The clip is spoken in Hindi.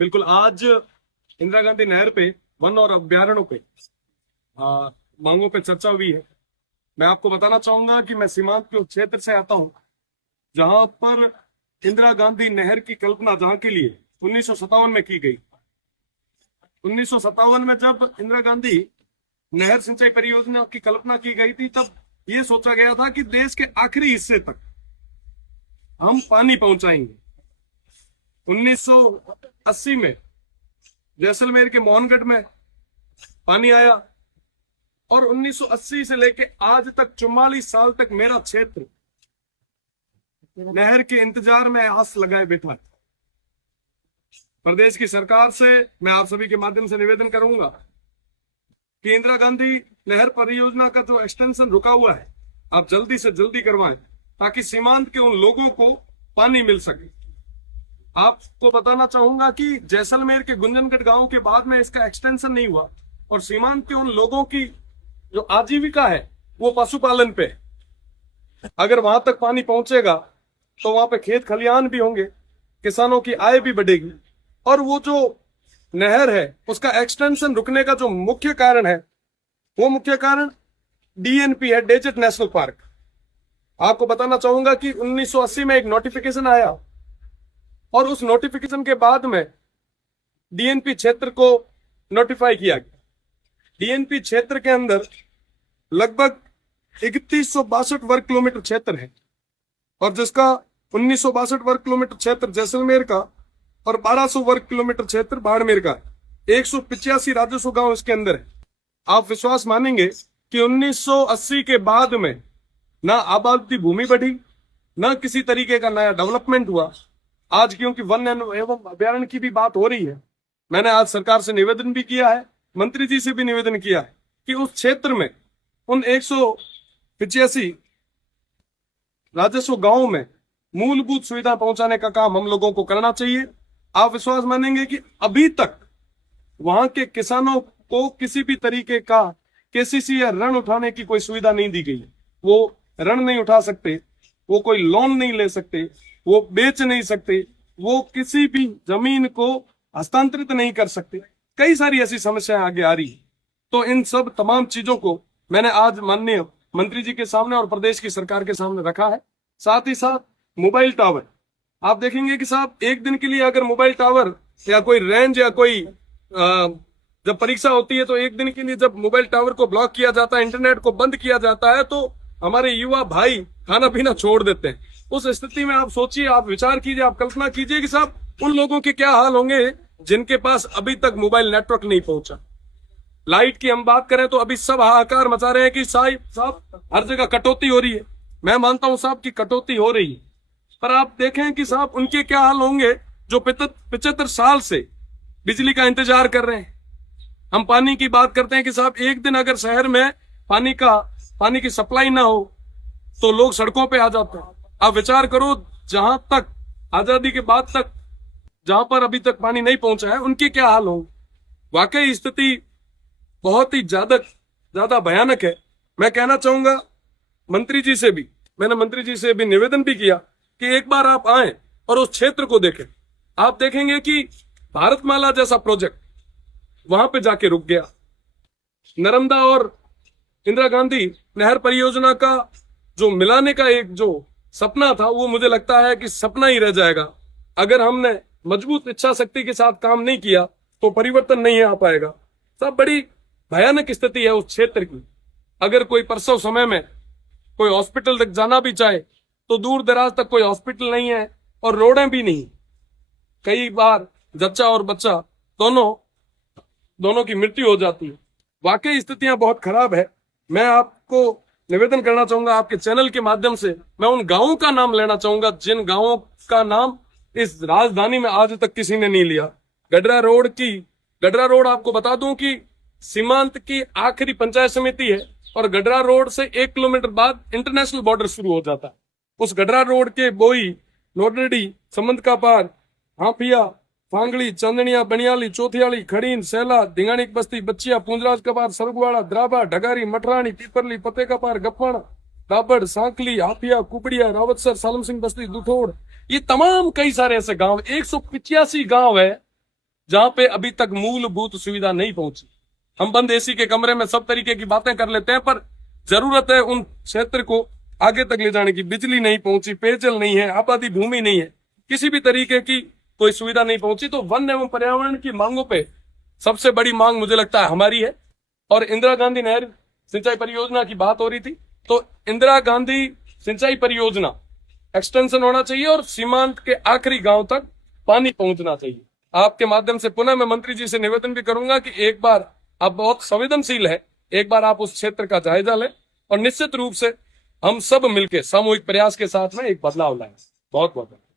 बिल्कुल। आज इंदिरा गांधी नहर पे वन और अभ्यारण्यों पे मांगों पे चर्चा हुई है। मैं आपको बताना चाहूंगा कि मैं सीमांत के उस क्षेत्र से आता हूं जहां पर इंदिरा गांधी नहर की कल्पना जहां के लिए 1957 में की गई। 1957 में जब इंदिरा गांधी नहर सिंचाई परियोजना की कल्पना की गई थी, तब ये सोचा गया था कि देश के आखिरी हिस्से तक हम पानी पहुंचाएंगे। 1980 में जैसलमेर के मोहनगढ़ में पानी आया और 1980 से लेके आज तक 44 साल तक मेरा क्षेत्र नहर के इंतजार में आस लगाए बैठा है। प्रदेश की सरकार से मैं आप सभी के माध्यम से निवेदन करूंगा कि इंदिरा गांधी नहर परियोजना का जो एक्सटेंशन रुका हुआ है, आप जल्दी से जल्दी करवाएं ताकि सीमांत के उन लोगों को पानी मिल सके। आपको बताना चाहूंगा कि जैसलमेर के गुंजनगढ़ गांव के बाद में इसका एक्सटेंशन नहीं हुआ और सीमांत के उन लोगों की जो आजीविका है वो पशुपालन पे। अगर वहां तक पानी पहुंचेगा तो वहां पे खेत खलिहान भी होंगे, किसानों की आय भी बढ़ेगी। और वो जो नहर है उसका एक्सटेंशन रुकने का जो मुख्य कारण है, वो मुख्य कारण डीएनपी है, डेजर्ट नेशनल पार्क। आपको बताना चाहूंगा कि 1980 में एक नोटिफिकेशन आया और उस नोटिफिकेशन के बाद में डीएनपी क्षेत्र को नोटिफाई किया गया। डीएनपी क्षेत्र के अंदर लगभग 3162 वर्ग किलोमीटर क्षेत्र है और जिसका 1962 वर्ग किलोमीटर क्षेत्र जैसलमेर का और 1200 वर्ग किलोमीटर क्षेत्र बाड़मेर का है। 185 राजस्व गांव इसके अंदर है। आप विश्वास मानेंगे कि 1980 के बाद में ना आबादी भूमि बढ़ी, ना किसी तरीके का नया डेवलपमेंट हुआ। आज क्योंकि वन एवं अभ्यारण्य की भी बात हो रही है, मैंने आज सरकार से निवेदन भी किया है, मंत्री जी से भी निवेदन किया है कि उस क्षेत्र में उन 185 राजस्व गांवों में मूलभूत सुविधा पहुंचाने का काम हम लोगों को करना चाहिए। आप विश्वास मानेंगे कि अभी तक वहां के किसानों को किसी भी तरीके का केसीसी या ऋण उठाने की कोई सुविधा नहीं दी गई है। वो ऋण नहीं उठा सकते, वो कोई लोन नहीं ले सकते, वो बेच नहीं सकते, वो किसी भी जमीन को हस्तांतरित नहीं कर सकते। कई सारी ऐसी समस्याएं आगे आ रही है। तो इन सब तमाम चीजों को मैंने आज माननीय मंत्री जी के सामने और प्रदेश की सरकार के सामने रखा है। साथ ही साथ मोबाइल टावर, आप देखेंगे कि साहब एक दिन के लिए अगर मोबाइल टावर या कोई रेंज या कोई जब परीक्षा होती है तो एक दिन के लिए जब मोबाइल टावर को ब्लॉक किया जाता है, इंटरनेट को बंद किया जाता है, तो हमारे युवा भाई खाना पीना छोड़ देते हैं। उस स्थिति में आप सोचिए, आप विचार कीजिए, आप कल्पना कीजिए कि साहब उन लोगों के क्या हाल होंगे जिनके पास अभी तक मोबाइल नेटवर्क नहीं पहुंचा। लाइट की हम बात करें तो अभी सब हाहाकार मचा रहे हैं कि साहब हर जगह कटौती हो रही है। मैं मानता हूं साहब की कटौती हो रही है, पर आप देखें कि साहब उनके क्या हाल होंगे जो 75 साल से बिजली का इंतजार कर रहे हैं। हम पानी की बात करते हैं कि साहब एक दिन अगर शहर में पानी की सप्लाई ना हो तो लोग सड़कों पे आ जाते हैं। आप विचार करो, जहां तक आजादी के बाद तक जहां पर अभी तक पानी नहीं पहुंचा है उनके क्या हाल होंगे। वाकई स्थिति बहुत ही ज्यादा भयानक है। मैं कहना चाहूंगा मंत्री जी से भी, मैंने मंत्री जी से भी निवेदन भी किया कि एक बार आप आए और उस क्षेत्र को देखें। आप देखेंगे कि भारतमाला जैसा प्रोजेक्ट वहां पे जाके रुक गया। नर्मदा और इंदिरा गांधी नहर परियोजना का जो मिलाने का एक जो सपना था, वो मुझे लगता है कि सपना ही रह जाएगा। अगर हमने मजबूत इच्छा शक्ति के साथ काम नहीं किया तो परिवर्तन नहीं आ पाएगा। सब बड़ी भयानक स्थिति है उस क्षेत्र की। अगर कोई प्रसव समय में कोई हॉस्पिटल तक जाना भी चाहे तो दूर दराज तक कोई हॉस्पिटल नहीं है और रोडें भी नहीं। कई बार जच्चा और बच्चा दोनों की मृत्यु हो जाती है। वाकई स्थितियां बहुत खराब है। मैं आपको निवेदन करना चाहूंगा आपके चैनल के माध्यम से, मैं उन गांवों का नाम लेना चाहूंगा जिन गांवों का नाम इस राजधानी में आज तक किसी ने नहीं लिया। गडरा रोड आपको बता दूं कि सीमांत की आखिरी पंचायत समिति है और गडरा रोड से 1 किलोमीटर बाद इंटरनेशनल बॉर्डर शुरू हो जाता है। उस गडरा रोड के बोई, लोडरडी, समंद का पार, हाफिया, फांगड़ी, चांदनिया, बनियाली, चौथियाली, खड़ीन, सैला, धिंगाणी बस्ती, बच्चिया, पूंजराज का पार, सरगुवाड़ा, द्राबा, ढगारी, मठरानी, पीपरली, पते का पार, गप्पाना, दाबड़, सांकली, हाफिया, कुपड़िया, रावतसर, सालम सिंह बस्ती, दुठोड़, ये तमाम कई सारे ऐसे गांव, 185 गांव है जहां पे अभी तक मूलभूत सुविधा नहीं पहुंची। हम बंद एसी के कमरे में सब तरीके की बातें कर लेते हैं, पर जरूरत है उन क्षेत्र को आगे तक ले जाने की। बिजली नहीं पहुंची, पेयजल नहीं है, आबादी भूमि नहीं है, किसी भी तरीके की कोई सुविधा नहीं पहुंची। तो वन एवं पर्यावरण की मांगों पे सबसे बड़ी मांग मुझे लगता है हमारी है। और इंदिरा गांधी नहर सिंचाई परियोजना की बात हो रही थी, तो इंदिरा गांधी सिंचाई परियोजना एक्सटेंशन होना चाहिए और सीमांत के आखिरी गांव तक पानी पहुंचना चाहिए। आपके माध्यम से पुनः मैं मंत्री जी से निवेदन भी करूंगा कि एक बार, आप बहुत संवेदनशील है, एक बार आप उस क्षेत्र का जायजा लें और निश्चित रूप से हम सब मिलकर सामूहिक प्रयास के साथ में एक बदलाव लाएं। बहुत बहुत